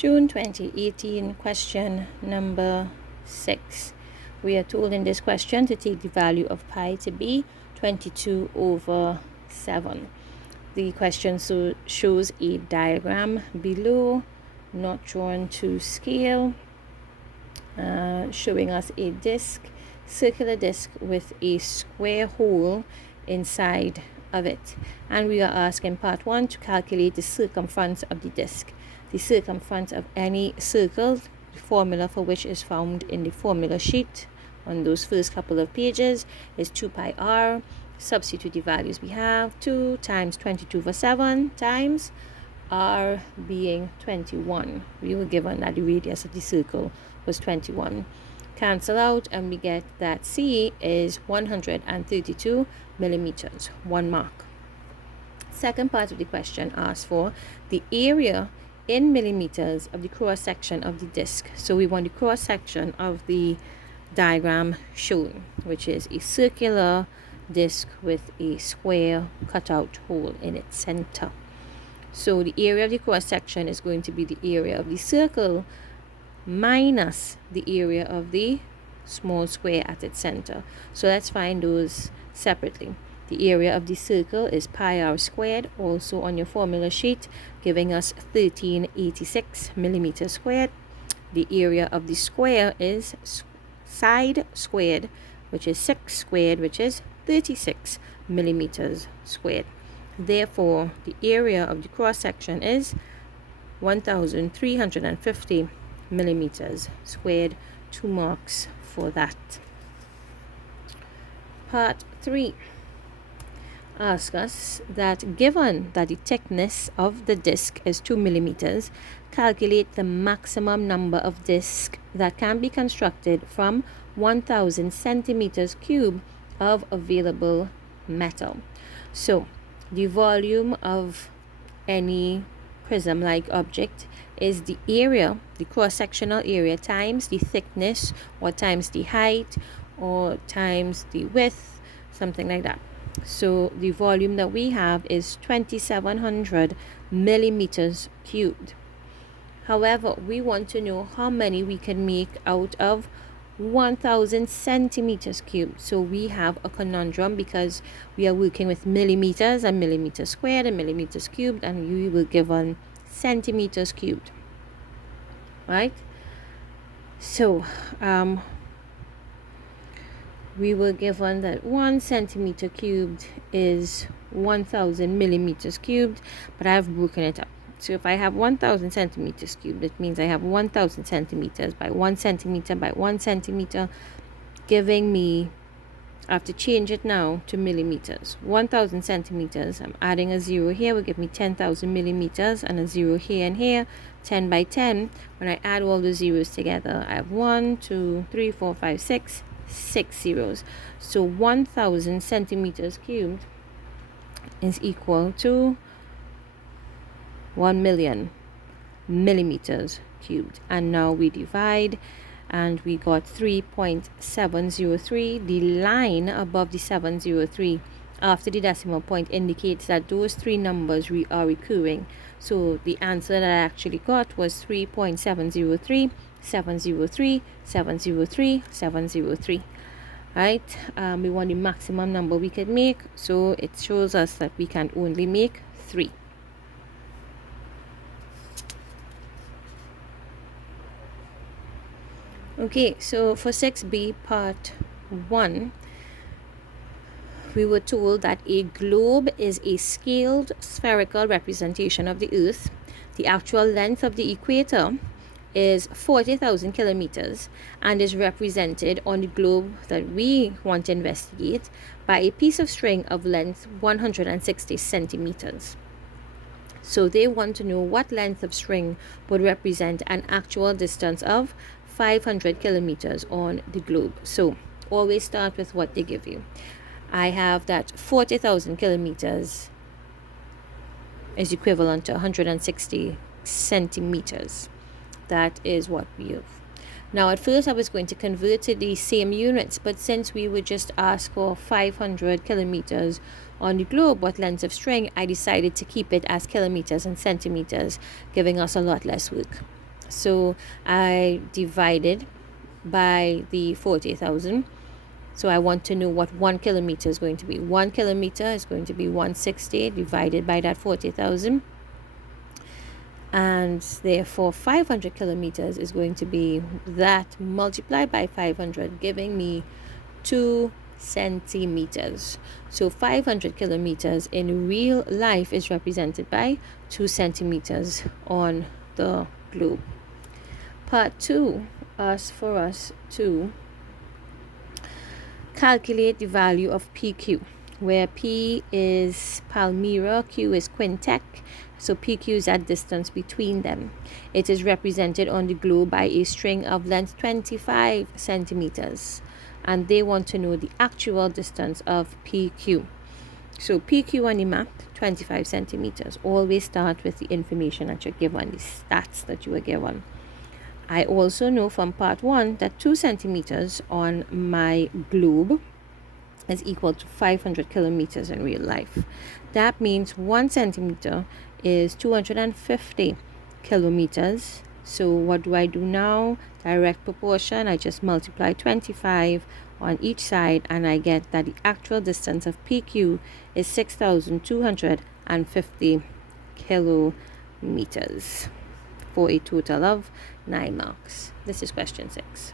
June 2018, question number 6. We are told in this question to take the value of pi to be 22/7. The question shows a diagram below, not drawn to scale, showing us a circular disc with a square hole inside of it. And we are asked in part 1 to calculate the circumference of the disc. The circumference of any circle, the formula for which is found in the formula sheet on those first couple of pages, is 2 pi r. Substitute the values we have. 2 times 22/7 times r being 21. We were given that the radius of the circle was 21. Cancel out and we get that C is 132 millimeters, 1 mark. Second part of the question asks for the area in millimeters of the cross section of the disc. So we want the cross section of the diagram shown, which is a circular disc with a square cutout hole in its center. So the area of the cross section is going to be the area of the circle minus the area of the small square at its center. So let's find those separately. The area of the circle is pi r squared, also on your formula sheet, giving us 1386 millimeters squared. The area of the square is side squared, which is 6 squared, which is 36 millimeters squared. Therefore, the area of the cross section is 1350 millimeters squared. 2 marks for that. Part 3 asks us that given that the thickness of the disc is 2 millimeters, calculate the maximum number of discs that can be constructed from 1000 centimeters cube of available metal. So the volume of any prism-like object is the area, the cross-sectional area, times the thickness, or times the height, or times the width, something like that. So the volume that we have is 2700 millimeters cubed. However, we want to know how many we can make out of 1000 centimeters cubed. So we have a conundrum because we are working with millimeters and millimeters squared and millimeters cubed, and we were given centimeters cubed, right? So we were given that 1 centimeter cubed is 1000 millimeters cubed, but I've broken it up. So if I have 1000 centimeters cubed, it means I have 1000 centimeters by 1 centimeter by 1 centimeter, giving me, I have to change it now to millimeters. 1000 centimeters, I'm adding a 0 here, will give me 10,000 millimeters, and a 0 here and here, 10 by 10. When I add all the zeros together, I have 1, 2, 3, 4, 5, 6 zeros. So 1000 centimeters cubed is equal to 1 million millimeters cubed. And now we divide, and we got 3.703. The line above the 703 after the decimal point indicates that those three numbers are recurring. So the answer that I actually got was 3.703, 703, 703, 703. Right? We want the maximum number we can make, so it shows us that we can only make 3. Okay, so for 6b part 1, we were told that a globe is a scaled spherical representation of the Earth. The actual length of the equator is 40,000 kilometers and is represented on the globe that we want to investigate by a piece of string of length 160 centimeters. So they want to know what length of string would represent an actual distance of 500 kilometers on the globe. So always start with what they give you. I have that 40,000 kilometers is equivalent to 160 centimeters. That is what we have. Now at first I was going to convert to the same units, but since we would just ask for 500 kilometers on the globe, what length of string, I decided to keep it as kilometers and centimeters, giving us a lot less work. So I divided by the 40,000. So I want to know what 1 kilometer is going to be. 1 kilometer is going to be 160 divided by that 40,000. And therefore 500 kilometers is going to be that multiplied by 500, giving me 2 centimeters. So 500 kilometers in real life is represented by 2 centimeters on the globe. Part 2 asks for us to calculate the value of PQ, where P is Palmyra, Q is Quintet. So PQ is that distance between them. It is represented on the globe by a string of length 25 centimeters. And they want to know the actual distance of PQ. So PQ on the map, 25 centimeters. Always start with the information that you're given, the stats that you were given. I also know from part 1 that 2 centimeters on my globe is equal to 500 kilometers in real life. That means 1 centimeter is 250 kilometers. So what do I do now? Direct proportion. I just multiply 25 on each side and I get that the actual distance of PQ is 6,250 kilometers for a total of 9 marks. This is question 6.